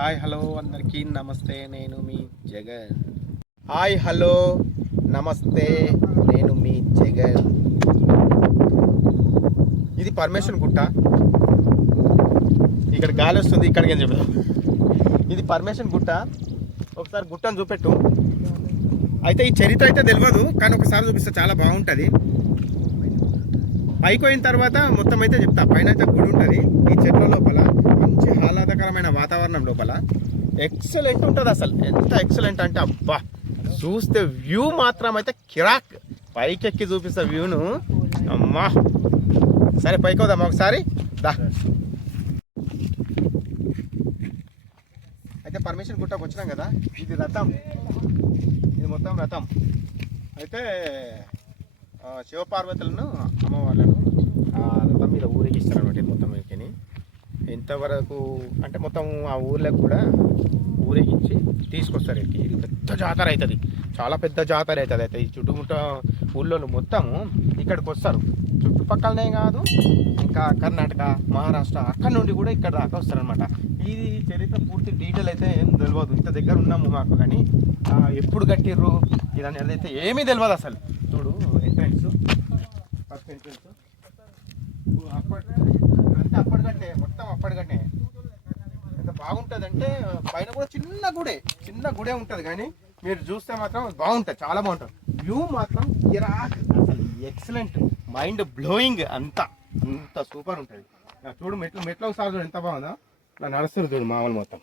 Hi hello అందరికీ నమస్తే, నేను మీ జగన్. హాయ్ హలో నమస్తే, నేను మీ జగన్. ఇది పరమేశ్వర్ గుట్ట. ఇక్కడ గాలి వస్తుంది, ఇక్కడికి ఏం చెప్తాం. ఇది పరమేశ్వర్ గుట్ట. ఒకసారి గుట్టను చూపెట్టు. అయితే ఈ చరిత్ర అయితే తెలియదు, కానీ ఒకసారి చూపిస్తే చాలా బాగుంటుంది. పైకి పోయిన తర్వాత మొత్తం అయితే చెప్తా. పైన అయితే గుడి ఉంటుంది, ఈ చెట్ల లోపల మంచి ఆహ్లాదకరమైన వాతావరణం లోపల ఎక్సలెంట్ ఉంటుంది. అసలు ఎంత ఎక్సలెంట్ అంటే అబ్బా, చూస్తే వ్యూ మాత్రం అయితే కిరాక్. పైకి ఎక్కి చూపిస్తా వ్యూను. అమ్మా సరే పైకి వద్దామా ఒకసారి దా. అయితే పరమేశ్వర్ గుట్టకు వచ్చినాం కదా, ఇది రథం, ఇది మొత్తం రథం. అయితే శివపార్వతులను అమ్మవాళ్ళను ఆ రథం మీద ఊరేగిస్తారు అనమాట. మొత్తం మీకని ఎంతవరకు అంటే మొత్తం ఆ ఊర్లకు కూడా ఊరేగించి తీసుకొస్తారు. ఇది పెద్ద జాతర అవుతుంది, చాలా పెద్ద జాతర అవుతుంది. అయితే ఈ చుట్టుముట్ట ఊళ్ళో మొత్తము ఇక్కడికి వస్తారు. చుట్టుపక్కలనే కాదు, ఇంకా కర్ణాటక, మహారాష్ట్ర అక్కడ నుండి కూడా ఇక్కడ దాకా వస్తారనమాట. ఇది చరిత్ర పూర్తి డీటెయిల్ అయితే ఏం తెలియదు, ఇంత దగ్గర ఉన్నాము మాకు, కానీ ఎప్పుడు కట్టిర్రు ఇదని అయితే ఏమీ తెలియదు అసలు. చూడు ఎంట్రెన్స్, ఫస్ట్ ఎంట్రెన్స్ అప్పటికంటే మొత్తం అప్పటికంటే ఎంత బాగుంటుంది అంటే పైన కూడా చిన్న గుడే ఉంటుంది, కానీ మీరు చూస్తే మాత్రం బాగుంటుంది, చాలా బాగుంటుంది. వ్యూ మాత్రం కిరాక్, అసలు ఎక్సలెంట్, మైండ్ బ్లోయింగ్, అంత సూపర్ ఉంటుంది. చూడు మెట్లు ఒకసారి చూడు ఎంత బాగుందో. ఇలా నడుస్తుంది చూడు మామూలు మొత్తం.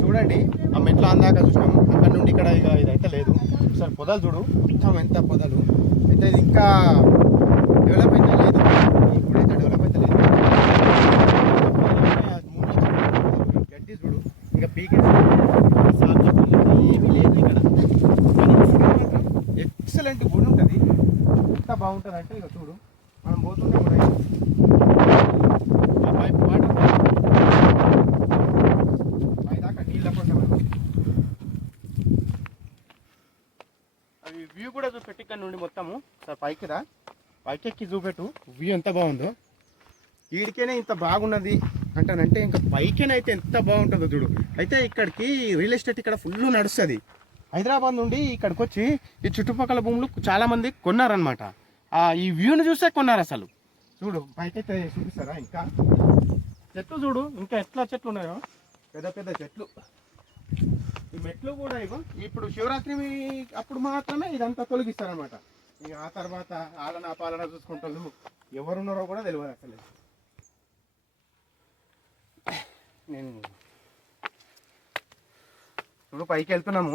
చూడండి, ఆ మెట్లు అందాక చూసినాము, అక్కడ నుండి ఇక్కడ ఇక ఇదైతే లేదు. ఒకసారి పొదలు చూడు, మొత్తం ఎంత పొదలు. అయితే ఇది ఇంకా డెవలప్ అయితే లేదు, ఇప్పుడైతే డెవలప్ అయితే లేదు. గడ్డి చూడు, ఇక పీకే ఏమీ లేదు ఇక్కడ. మాత్రం ఎక్సలెంట్ గుడి ఉంటుంది, ఎంత బాగుంటుంది అంటే ఇక చూడు, మనం పోతుంటే కూడా వాటర్ అవి వ్యూ కూడా చూపెట్టి ఇక్కడ నుండి మొత్తము. సార్ పైకిదా, పైకి ఎక్కి చూపెట్టు వ్యూ ఎంత బాగుందో. వీడికైనా ఇంత బాగున్నది అంటానంటే ఇంకా పైకేనైతే ఎంత బాగుంటుందో చూడు. అయితే ఇక్కడికి రియల్ ఎస్టేట్ ఇక్కడ ఫుల్ నడుస్తుంది. హైదరాబాద్ నుండి ఇక్కడికి వచ్చి ఈ చుట్టుపక్కల భూములు చాలామంది కొన్నారనమాట. ఈ వ్యూని చూస్తే కొన్నారు అసలు. చూడు పైకైతే చూపిస్తారా, ఇంకా చెట్లు చూడు, ఇంకా ఎట్లా చెట్లు ఉన్నాయో, పెద్ద పెద్ద చెట్లు. ఈ మెట్లు కూడా ఇప్పుడు శివరాత్రి అప్పుడు మాత్రమే ఇదంతా తొలగిస్తారనమాట. ఇక ఆ తర్వాత ఆలన పాలన చూసుకుంటారు, ఎవరున్నారో కూడా తెలియదు అసలు. నేను ఇప్పుడు పైకి వెళ్తున్నాము,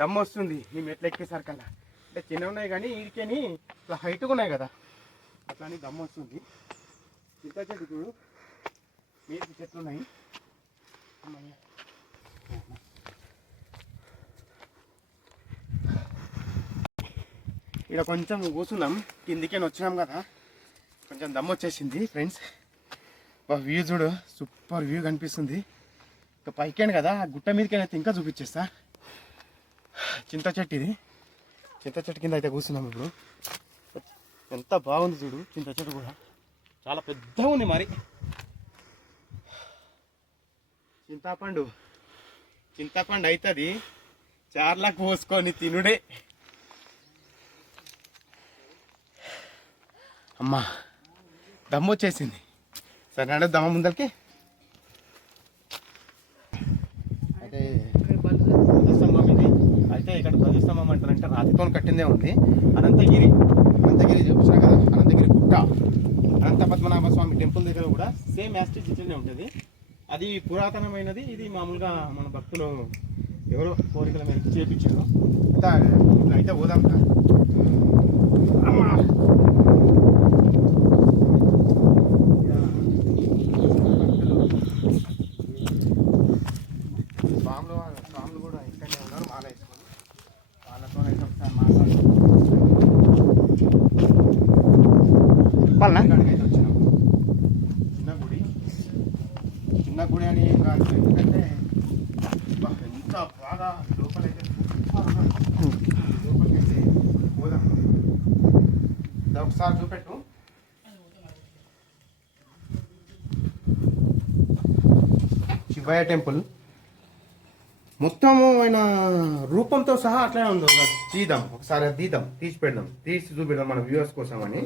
దమ్ము వస్తుంది ఈ మెట్లు ఎక్కేసరికల్లా. అంటే చిన్న ఉన్నాయి కానీ వీడికేని ఇట్లా హైట్గా ఉన్నాయి కదా, అట్లా అని దమ్ము వస్తుంది. చింత చెట్టు చూడు, మీకు చెట్లు ఉన్నాయి. ఇక్కడ కొంచెం కూర్చున్నాం, కిందికే వచ్చినాం కదా, కొంచెం దమ్ము వచ్చేసింది ఫ్రెండ్స్. వ్యూ చూడు, సూపర్ వ్యూ కనిపిస్తుంది. ఇంకా పైకేను కదా, గుట్ట మీదకైతే ఇంకా చూపించేస్తా. చింత చెట్టు ఇది, చింత చెట్టు కింద అయితే కూర్చున్నాం ఇప్పుడు. ఎంత బాగుంది చూడు, చింత చెట్టు కూడా చాలా పెద్దగా ఉంది. మరి చింతపండు అవుతుంది, చార్లకు పోసుకొని తినుడే. అమ్మా దమ్ము వచ్చేసింది. సరే నడు దమ్మ ముందరికి. అయితే ధ్వజస్తంభం ఇది. అయితే ఇక్కడ ధ్వజస్తంభం అంటారంటే రాతితో కట్టిందే ఉంది. అనంతగిరి చూపించిన కదా, అనంతగిరి గుట్ట, అనంత పద్మనాభ స్వామి టెంపుల్ దగ్గర కూడా సేమ్ యాస్టిజ్ ఇట్లనే ఉంటుంది. అది పురాతనమైనది, ఇది మామూలుగా మన భక్తులు ఎవరో కోరికల మేరకు చేపించారు. అయితే పోదాం. స్వాములు కూడా ఇక్కడనే ఉన్నారు, మాల వేసుకొని. వాళ్ళతో అయితే ఒకసారి మాట్లాడుకైతే వచ్చినాం. చిన్న గుడి అని ఏం కాదు, ఎందుకంటే ఎంత బాగా లోపలైతే లోపలికైతే ఒకసారి చూపెట్టు. శివయ్య టెంపుల్ మొత్తము ఆయన రూపంతో సహా అట్లనే ఉంది. తీద్దాం ఒకసారి, తీసి పెడదాం, తీసి చూపెడదాం మన వ్యూవర్స్ కోసం అని.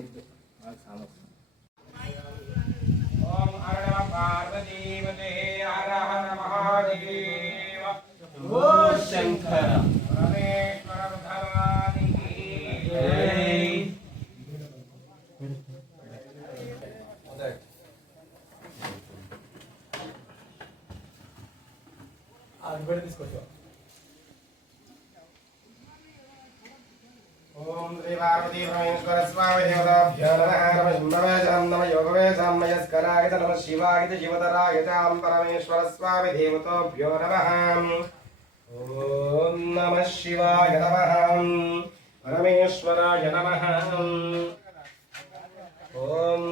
శంకర తీసుకొచ్చా. ఓం శ్రీ పార్వతీ పరమేశ్వర స్వామి దేవతాభ్యో నమః యోగవేశాం నమస్కారాయ నమః శివాయ జీవతరాయ తాం పరమేశ్వర స్వామి దేవతాభ్యో నమః. ఓం నమః శివాయ నమః పరమేశ్వరాయ నమః. ఓం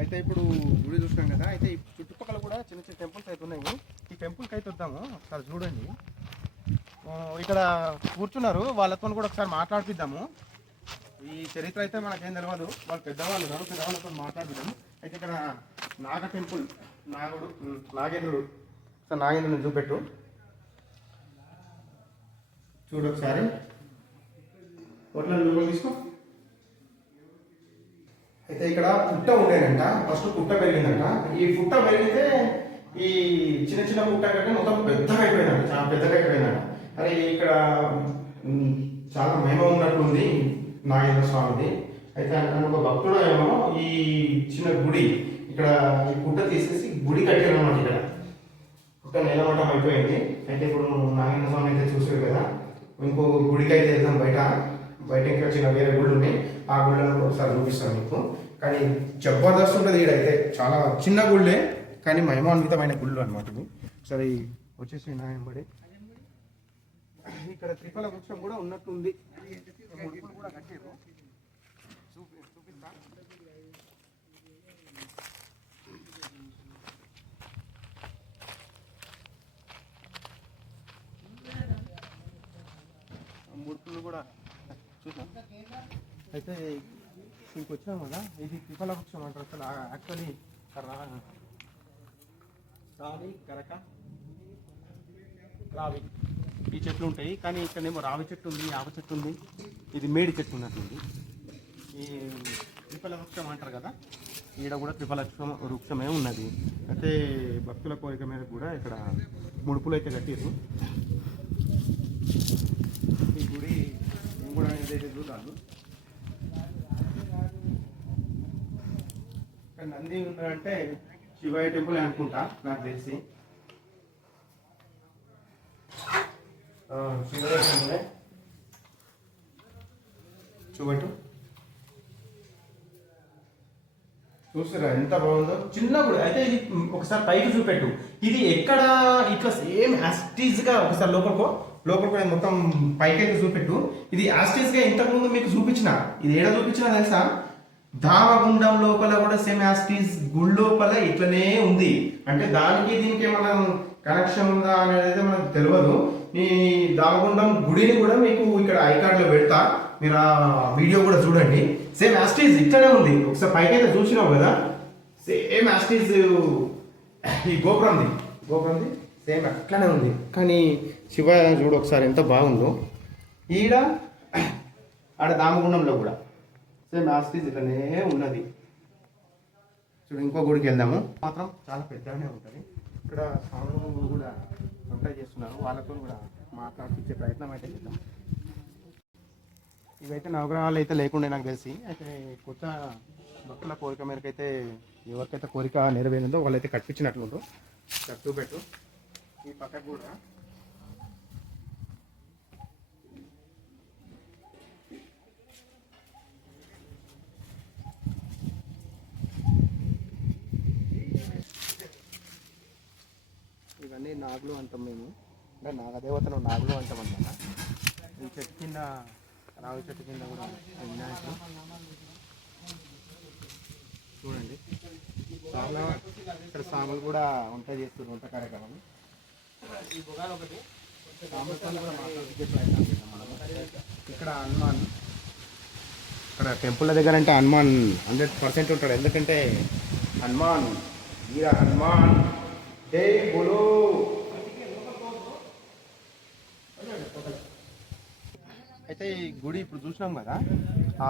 అయితే ఇప్పుడు గుడి చూసినాం కదా, అయితే ఈ చుట్టుపక్కల కూడా చిన్న చిన్న టెంపుల్స్ అయితే ఉన్నాయి. ఈ టెంపుల్కి అయితే వద్దాము, ఒకసారి చూడండి. ఇక్కడ కూర్చున్నారు, వాళ్ళతో కూడా ఒకసారి మాట్లాడిద్దాము. ఈ చరిత్ర అయితే మనకేం తెలియదు, వాళ్ళు పెద్దవాళ్ళతో మాట్లాడిద్దాం. అయితే ఇక్కడ నాగ టెంపుల్, నాగేంద్రుడు, సార్ నాగేంద్రుడిని చూపెట్టు, చూడు ఒకసారి. ఒట్ల తీసుకో. అయితే ఇక్కడ పుట్ట ఉండేనంట, ఫస్ట్ పుట్ట పెరిగిందంట. ఈ పుట్ట పెరిగితే ఈ చిన్న చిన్న పుట్ట కంటే మొత్తం పెద్దగా అయిపోయిందంట, చాలా పెద్దగా అయిపోయిందంట. అరే ఇక్కడ చాలా మహిమ ఉన్నట్లుంది నాగేంద్ర స్వామిది. అయితే ఒక భక్తుడు ఏమో ఈ చిన్న గుడి ఇక్కడ ఈ పుట్ట తీసేసి గుడి కట్టారు అన్నమాట. ఇక్కడ పుట్ట నేలమట్టం అయిపోయింది. అయితే ఇప్పుడు నాగేంద్ర స్వామి అయితే చూసారు కదా, ఇంకో గుడికి అయితే వెళ్దాం. బయట ఇంకా చిన్న వేరే గుళ్ళు ఉన్నాయి, ఆ గుళ్ళను ఒకసారి చూపిస్తాను మీకు. కానీ జబర్దస్త్ ఉంటుంది ఈడైతే, చాలా చిన్న గుళ్ళే కానీ మహిమాన్వితమైన గుళ్ళు అనమాట ఇది. ఒకసారి వచ్చేసి నాయనబడి ఇక్కడ త్రిఫల వృక్షం కూడా ఉన్నట్టుంది, కూడా కట్టారు. చూపిస్తా. ముడుపులు కూడా చూద్దాం. అయితే దీనికి వచ్చినాం కదా, ఇది త్రిఫల వృక్షం అంటారు. అసలు యాక్చువల్లీ రావి, కరక, రావి ఈ చెట్లు ఉంటాయి. కానీ ఇక్కడేమో రావి చెట్టు ఉంది, ఆవ చెట్టు ఉంది, ఇది మేడి చెట్టు ఉన్నట్టుంది. ఈ త్రిఫల వృక్షం అంటారు కదా, ఈడ కూడా త్రిఫల వృక్షమే ఉన్నది. అయితే భక్తుల కోరిక మీద కూడా ఇక్కడ ముడుపులు అయితే కట్టారు. ఈ గుడి కూడా ఏదైతే చూడాలి. ఇక్కడ నంది ఉన్నాడంటే శివయ్య టెంపుల్ అనుకుంటా నాకు తెలిసి. శివయ్య టెంపులే చూపెట్టు. చూసారా ఎంత బాగుందో, చిన్న గుడి. అయితే ఇది ఒకసారి పైకి చూపెట్టు. ఇది ఎక్కడ ఇట్లా సేమ్ యాస్టీజ్గా ఒకసారి లోపలికి మొత్తం పైకి అయితే చూపెట్టు. ఇది యాస్టీజ్గా ఇంతకుముందు మీకు చూపించిన, ఇది ఏడ చూపించినా తెలుసా, దామగుండం లోపల కూడా సేమ్ యాస్టీజ్ గుడి లోపల ఇట్లనే ఉంది. అంటే దానికి దీనికి ఏమైనా కనెక్షన్ ఉందా అనేది అయితే మనకు తెలియదు. ఈ దామగుండం గుడిని కూడా మీకు ఇక్కడ ఐకార్డ్లో పెడతా, మీరు ఆ వీడియో కూడా చూడండి. సేమ్ యాస్టీజ్ ఇట్లనే ఉంది. ఒకసారి పైకి అయితే చూసినావు కదా, సేమ్ యాస్టీజ్ ఈ గోపురంది సేమ్ అట్లనే ఉంది. కానీ శివ చూడు ఒకసారి ఎంత బాగుందో. ఆడ దామగుండంలో కూడా సేమ్ యాస్టీజ్ ఇట్లనే ఉన్నది. చూడు ఇంకో గుడికి వెళ్దాము, మాత్రం చాలా పెద్దగానే ఉంటుంది. ఇక్కడ స్వాములు కూడా వంట చేస్తున్నారు, వాళ్ళతో కూడా మాట్లాడిపించే ప్రయత్నం అయితే చేద్దాం. ఇవైతే నవగ్రహాలు అయితే లేకుండే నాకు తెలిసి. అయితే కొత్త భక్తుల కోరిక మేరకు అయితే ఎవరికైతే కోరిక నెరవేరిందో వాళ్ళైతే కట్టించినట్లుంటూ చూపెట్టు. ఈ పక్కకు కూడా ఇవన్నీ నాగులు అంటాం మేము, అంటే నాగదేవతను నాగులు అంటాం అన్నమాట. ఈ చెట్టు కింద రావి చెట్టు కింద కూడా వినాయకుడు చూడండి. చాలా ఇక్కడ సాములు కూడా వంట చేస్తారు, వంట కార్యక్రమం. ఈ బుగాలు ఒకటి సాములతో కూడా మాట్లాడుతూ ప్రయత్నం చేద్దాం మనము. ఇక్కడ హనుమాన్, ఇక్కడ టెంపుల్ దగ్గర అంటే హనుమాన్ 100% ఉంటాడు. ఎందుకంటే హనుమాన్ వీర హనుమాన్ జై బోలో. అయితే ఈ గుడి ఇప్పుడు చూసినాం కదా, ఆ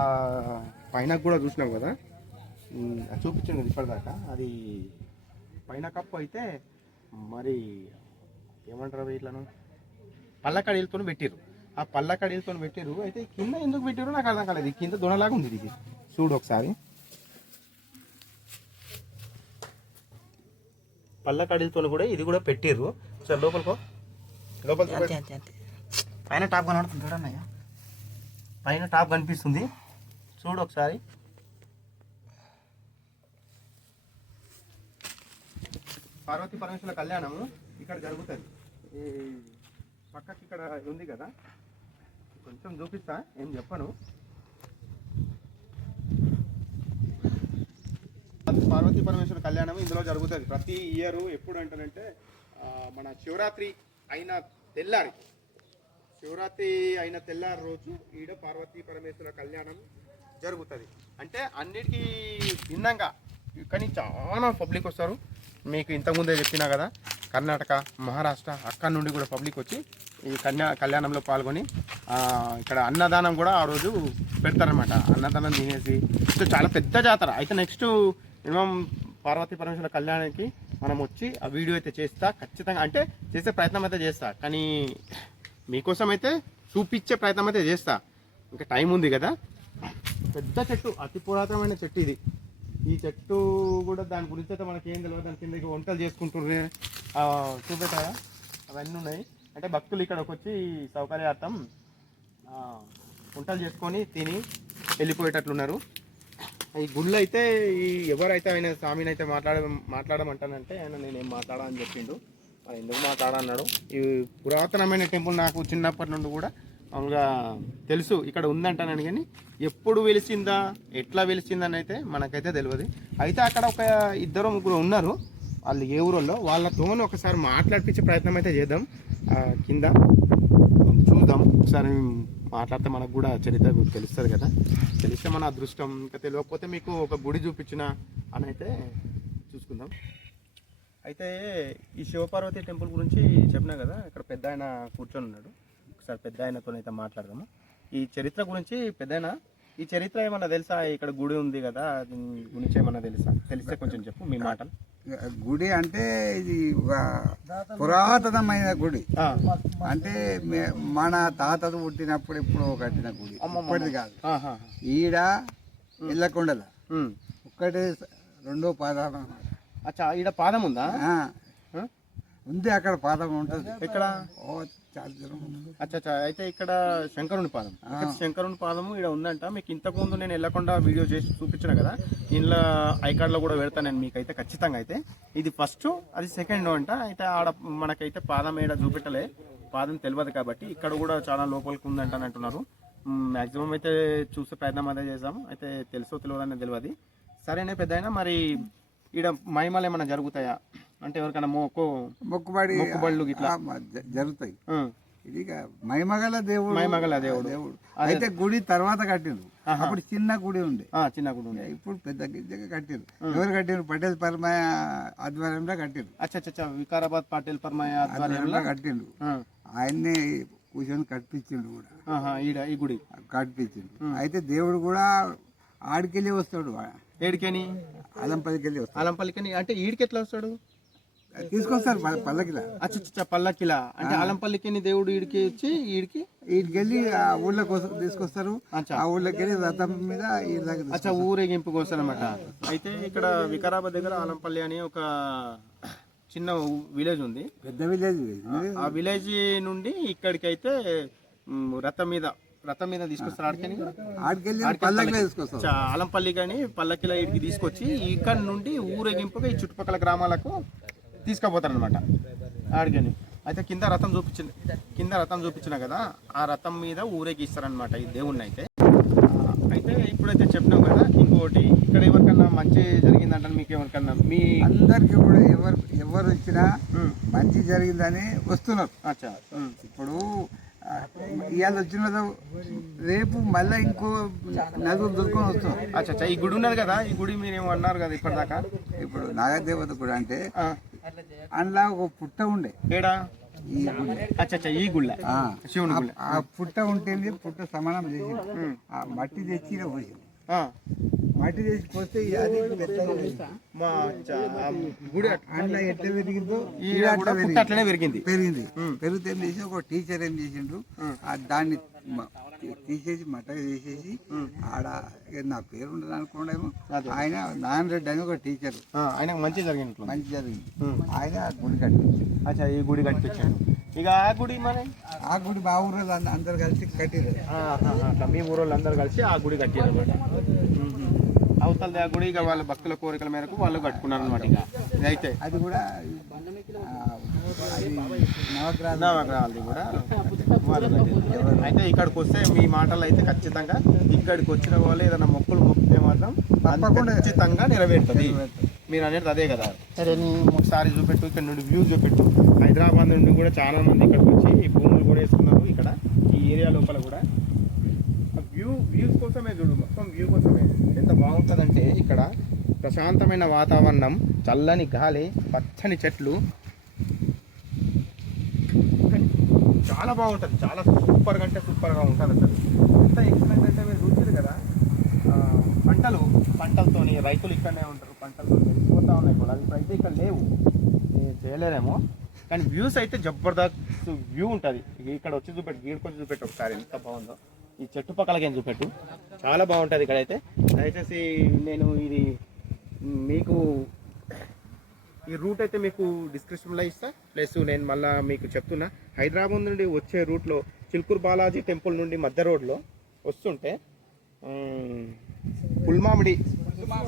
పైన కూడా చూసినాం కదా, అది చూపించండి ఇప్పటిదాకా. అది పైన కప్పు అయితే మరి ఏమంటారు వీళ్ళను పల్లకడీలతో పెట్టిర్రు. ఆ పల్లకడీలతో పెట్టిర్రు. అయితే కింద ఎందుకు పెట్టిర్రు నాకు అర్థం కాలేదు. ఈ కింద దొనలాగా ఉంది ఇది, చూడు ఒకసారి. పల్లకడీలతో కూడా ఇది కూడా పెట్టిర్రు. ఒకసారి లోపలికో, లోపల పైన టాప్ కనబడుతుంది చూడన్నయ్య, పైన టాప్ కనిపిస్తుంది చూడు ఒకసారి. పార్వతీ పరమేశ్వర కళ్యాణము ఇక్కడ జరుగుతుంది. ఈ పక్కకి ఇక్కడ ఉంది కదా, కొంచెం చూపిస్తా, ఏం చెప్పను. పార్వతీ పరమేశ్వర కళ్యాణం ఇందులో జరుగుతుంది ప్రతి ఇయర్. ఎప్పుడు అంటానంటే మన శివరాత్రి అయిన తెల్లారి, శివరాత్రి అయిన తెల్లారి రోజు ఈడ పార్వతీ పరమేశ్వర కళ్యాణం జరుగుతుంది. అంటే అన్నిటికీ భిన్నంగా కానీ చాలా పబ్లిక్ వస్తారు. మీకు ఇంతకుముందే చెప్పినా కదా, కర్ణాటక, మహారాష్ట్ర అక్కడి నుండి కూడా పబ్లిక్ వచ్చి ఈ కళ్యాణంలో పాల్గొని ఇక్కడ అన్నదానం కూడా ఆ రోజు పెడతారనమాట. అన్నదానం తినేసి చాలా పెద్ద జాతర. అయితే నెక్స్ట్ మినిమం పార్వతీ పరమేశ్వర కళ్యాణానికి మనం వచ్చి ఆ వీడియో అయితే చేస్తా ఖచ్చితంగా. అంటే చేసే ప్రయత్నం అయితే చేస్తా, కానీ మీకోసం అయితే చూపించే ప్రయత్నం అయితే చేస్తా. ఇంకా టైం ఉంది కదా. పెద్ద చెట్టు, అతి పురాతనమైన చెట్టు ఇది. ఈ చెట్టు కూడా దాని గురించి అయితే మనకి ఏం తెలియదు. దాని కింద వంటలు చేసుకుంటుండ్రు, చూపెట్టారా అవన్నీ ఉన్నాయి. అంటే భక్తులు ఇక్కడికి వచ్చి సౌకర్యార్థం వంటలు చేసుకొని తిని వెళ్ళిపోయేటట్లున్నారు. ఈ గుళ్ళు అయితే ఈ ఎవరైతే ఆయన స్వామిని అయితే మాట్లాడమంటానంటే ఆయన నేనేం మాట్లాడా అని చెప్పిండు. ఎందుకు మాట్లాడన్నాడు. ఈ పురాతనమైన టెంపుల్ నాకు చిన్నప్పటి నుండి కూడా మామూలుగా తెలుసు ఇక్కడ ఉందంటానని, కానీ ఎప్పుడు వెలిసిందా ఎట్లా వెలిసిందని అయితే మనకైతే తెలియదు. అయితే అక్కడ ఒక 2-3 ఉన్నారు, వాళ్ళు ఏ ఊరోళ్ళో, వాళ్ళతో ఒకసారి మాట్లాడిపించే ప్రయత్నం అయితే చేద్దాం. కింద చూద్దాం ఒకసారి, మాట్లాడితే మనకు కూడా చరిత్ర తెలుస్తుంది కదా. తెలిస్తే మన అదృష్టం. ఇంకా తెలియకపోతే మీకు ఒక గుడి చూపించిన అని అయితే చూసుకుందాం. అయితే ఈ శివపార్వతి టెంపుల్ గురించి చెప్పినా కదా, ఇక్కడ పెద్ద ఆయన కూర్చొని ఉన్నాడు. ఒకసారి పెద్ద ఆయనతో అయితే మాట్లాడదాము. ఈ చరిత్ర గురించి పెద్ద ఈ చరిత్ర ఏమన్నా తెలుసా? ఇక్కడ గుడి ఉంది కదా, దీని గురించి ఏమన్నా తెలుసా? తెలిస్తే కొంచెం చెప్పు మీ మాటలు. గుడి అంటే ఇది పురాతనమైన గుడి. అంటే మన తాతలు పుట్టినప్పుడు ఎప్పుడో కట్టిన గుడి, ఇప్పటిది కాదు. ఈడ ఇళ్ళకొండల ఒక్కటే 2వ పాదం. అచ్చా, ఈడ పాదం ఉందా? ఉంది, అక్కడ పాదం ఉంటుంది. ఇక్కడ అచ్చా, అయితే ఇక్కడ శంకరుని పాదం, శంకరుని పాదము ఇక్కడ ఉందంట. మీకు ఇంతకుముందు నేను వెళ్ళకుండా వీడియో చేసి చూపించిన కదా, ఇంట్లో ఐకార్డ్లో కూడా పెడతాను నేను మీకైతే ఖచ్చితంగా. అయితే ఇది ఫస్ట్, అది సెకండ్ అంట. అయితే ఆడ మనకైతే పాదం ఏడ చూపెట్టలే, పాదం తెలియదు కాబట్టి ఇక్కడ కూడా చాలా లోపలికి ఉందంట అని అంటున్నారు. మ్యాక్సిమం అయితే చూసే ప్రయత్నం అయితే చేసాము. అయితే తెలుసో తెలియదని తెలియదు. సరేనే పెద్ద అయినా, మరి ఈడ మహిమలు ఏమైనా జరుగుతాయా? అంటే ఎవరికైనా మొక్కుబళ్ళు ఇట్లా జరుగుతాయి. ఇది మహిమగల దేవుడు, మహిమగల దేవుడు. అయితే గుడి తర్వాత కట్టిండు. అప్పుడు చిన్న గుడి ఉండే, చిన్న గుడి ఉండే. ఇప్పుడు పెద్ద గిద్దగా కట్టిండు. ఎవరు కట్టిండు? పటేల్ పరమయ్య ఆధ్వర్యంలో కట్టిండు. అచ్చా, వికారాబాద్ పటేల్ పరమయ్య ఆధ్వర్యంలో కట్టిండు. ఆయన్ని కూర్చొని కట్టించిండు కూడా, ఈ గుడి కట్టించిండు. అయితే దేవుడు కూడా ఆడికెళ్ళి వస్తాడు. ఏడికని? అలంపల్లికెళ్ళి వస్తాడు. అలంపల్లికని అంటే ఈడికి ఎట్లా వస్తాడు? తీసుకొస్తారు పల్లకిలా. అచ్చా, పల్లకిలా అంటే అలంపల్లికి దేవుడు ఈడికి వచ్చి ఈడికెళ్ళి ఆ ఊళ్ళ కోసం తీసుకొస్తారు. ఆ ఊళ్ళకి వెళ్ళి రథం మీద అచ్చా ఊరేగింపు కోసం అనమాట. అయితే ఇక్కడ వికారాబాద్ దగ్గర అలంపల్లి అని ఒక చిన్న విలేజ్ ఉంది, పెద్ద విలేజ్. ఆ విలేజ్ నుండి ఇక్కడికి అయితే రథం మీద తీసుకొస్తారు. అలంపల్లి కానీ పల్లకిలా ఇడికి తీసుకొచ్చి ఇక్కడ నుండి ఊరేగింపుగా ఈ చుట్టుపక్కల గ్రామాలకు తీసుకుపోతారు అనమాట. ఆడికని అయితే కింద రథం చూపించిన కదా, ఆ రథం మీద ఊరేగిస్తారనమాట ఈ దేవుణ్ణి అయితే. అయితే ఇప్పుడైతే చెప్పినాం కదా, ఇంకోటి ఇక్కడ ఎవరికన్నా మంచి జరిగిందంటే మీకు ఎవరికన్నా మీ అందరికి కూడా ఎవరు వచ్చినా మంచి జరిగిందని వస్తున్నారు. అచ్చా. ఇప్పుడు ఇవాళ వచ్చిన రేపు మళ్ళీ ఇంకో నలుగురు దొరుకుని వస్తున్నారు. అచ్చా. ఈ గుడి ఉన్నది కదా, ఈ గుడి మీరు ఏమో అన్నారు కదా ఇప్పటిదాకా. ఇప్పుడు నాగదేవత గుడి అంటే అందులో ఒక పుట్ట ఉండే ఏడా ఈ గుడి. అచ్చా, ఈ గుళ్ళ శివుని గుళ్ళ. ఆ పుట్ట ఉంటుంది, పుట్ట సమానం చేసింది. ఆ మట్టి తెచ్చి పోసింది. మట్టి తెచ్చి పోస్తే అది గుడి అందులో ఎట్లా పెరిగిందో అట్లనే పెరిగింది. పెరిగితే ఏం చేసి ఒక టీచర్ ఏం చేసిండ్రు, దాన్ని తీసేసి మట్టగా చేసేసి ఆడ నా పేరు ఉండదు అనుకోండేమో, ఆయన నారాయణ రెడ్డి అని ఒక టీచర్, ఆయన మంచి జరిగింది. ఆయన గుడి కట్టించారు. అచ్చా, ఈ గుడి కట్టించాడు. ఇక ఆ గుడి మా ఊరు అందరు కలిసి కట్టిరు. మీ ఊరోళ్ళు అందరు కలిసి ఆ గుడి కట్టారు అనమాట. అవతల ఆ గుడి ఇక వాళ్ళ భక్తుల కోరికల మేరకు వాళ్ళు కట్టుకున్నారు అనమాట. ఇక ఇదైతే అది కూడా నవగ్రహాలది కూడా వాళ్ళు కట్టారు. అయితే ఇక్కడికి వస్తే మీ మాటలు అయితే ఖచ్చితంగా ఇక్కడికి వచ్చిన వాళ్ళు ఏదైనా మొక్కులు మొక్కితే మాత్రం ఖచ్చితంగా నెరవేరుతుంది. మీరు అనేది అదే కదా. సరే, ఒకసారి చూపెట్టు, ఇక్కడ నుండి వ్యూ చూపెట్టు. హైదరాబాద్ నుండి కూడా చాలా మంది ఇక్కడికి వచ్చి ఈ భూములు కూడా వేసుకున్నారు. ఇక్కడ ఈ ఏరియా లోపల కూడా వ్యూస్ కోసమే చూడు, మొత్తం వ్యూ కోసమే. ఎంత బాగుంటుందంటే ఇక్కడ ప్రశాంతమైన వాతావరణం, చల్లని గాలి, పచ్చని చెట్లు, చాలా బాగుంటుంది. చాలా సూపర్గా అంటే సూపర్గా ఉంటుంది అసలు. ఎంత ఎక్సలెంట్ అంటే మీరు చూసారు కదా, పంటలతోని రైతులు ఇక్కడనే ఉంటారు. పంటలతో వెళ్ళిపోతూ ఉన్నాయి కూడా. ఇప్పుడైతే ఇక్కడ లేవు, చేయలేరేమో, కానీ వ్యూస్ అయితే జబర్దస్త్ వ్యూ ఉంటుంది. ఇక్కడ వచ్చి చూపెట్టు, గీడుకొచ్చి చూపెట్టు ఒకసారి ఎంత బాగుందో. ఈ చుట్టుపక్కలకి ఏం చూపెట్టు, చాలా బాగుంటుంది ఇక్కడైతే. దయచేసి నేను ఇది మీకు ఈ రూట్ అయితే మీకు డిస్క్రిప్షన్లో ఇస్తా. ప్లస్ నేను మళ్ళీ మీకు చెప్తున్నా, హైదరాబాద్ నుండి వచ్చే రూట్లో చిలుకూరు బాలాజీ టెంపుల్ నుండి మధ్య రోడ్లో వస్తుంటే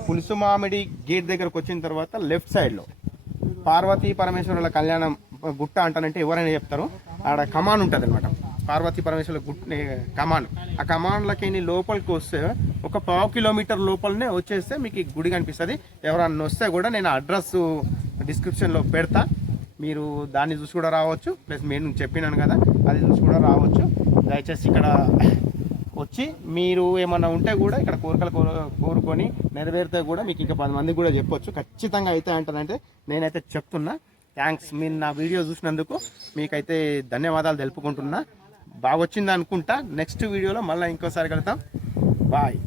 పులుసుమామిడి గేట్ దగ్గరకు వచ్చిన తర్వాత లెఫ్ట్ సైడ్లో పార్వతీ పరమేశ్వరుల కళ్యాణం గుట్ట అంటానంటే ఎవరైనా చెప్తారు. ఆడ కమాన్ ఉంటుంది అనమాట, పార్వతీ పరమేశ్వరుల కమాన్. ఆ కమాన్లకి లోపలికి వస్తే ఒక 1/2 కిలోమీటర్ లోపలనే వచ్చేస్తే మీకు ఈ గుడి కనిపిస్తుంది. ఎవరన్నా వస్తే కూడా నేను అడ్రస్ డిస్క్రిప్షన్లో పెడతా, మీరు దాన్ని చూసి కూడా రావచ్చు. ప్లస్ నేను చెప్పినాను కదా, అది చూసి కూడా రావచ్చు. దయచేసి ఇక్కడ వచ్చి మీరు ఏమన్నా ఉంటే కూడా ఇక్కడ కోరికలు కోరుకొని నెరవేరితే కూడా మీకు ఇంకా 10 మందికి కూడా చెప్పొచ్చు. ఖచ్చితంగా అయితే అంటానంటే నేనైతే చెప్తున్నా. థ్యాంక్స్, మీరు నా వీడియో చూసినందుకు మీకైతే ధన్యవాదాలు తెలుపుకుంటున్నా. బాగా వచ్చింది అనుకుంటా. నెక్స్ట్ వీడియోలో మళ్ళీ ఇంకోసారి కలుద్దాం. బాయ్.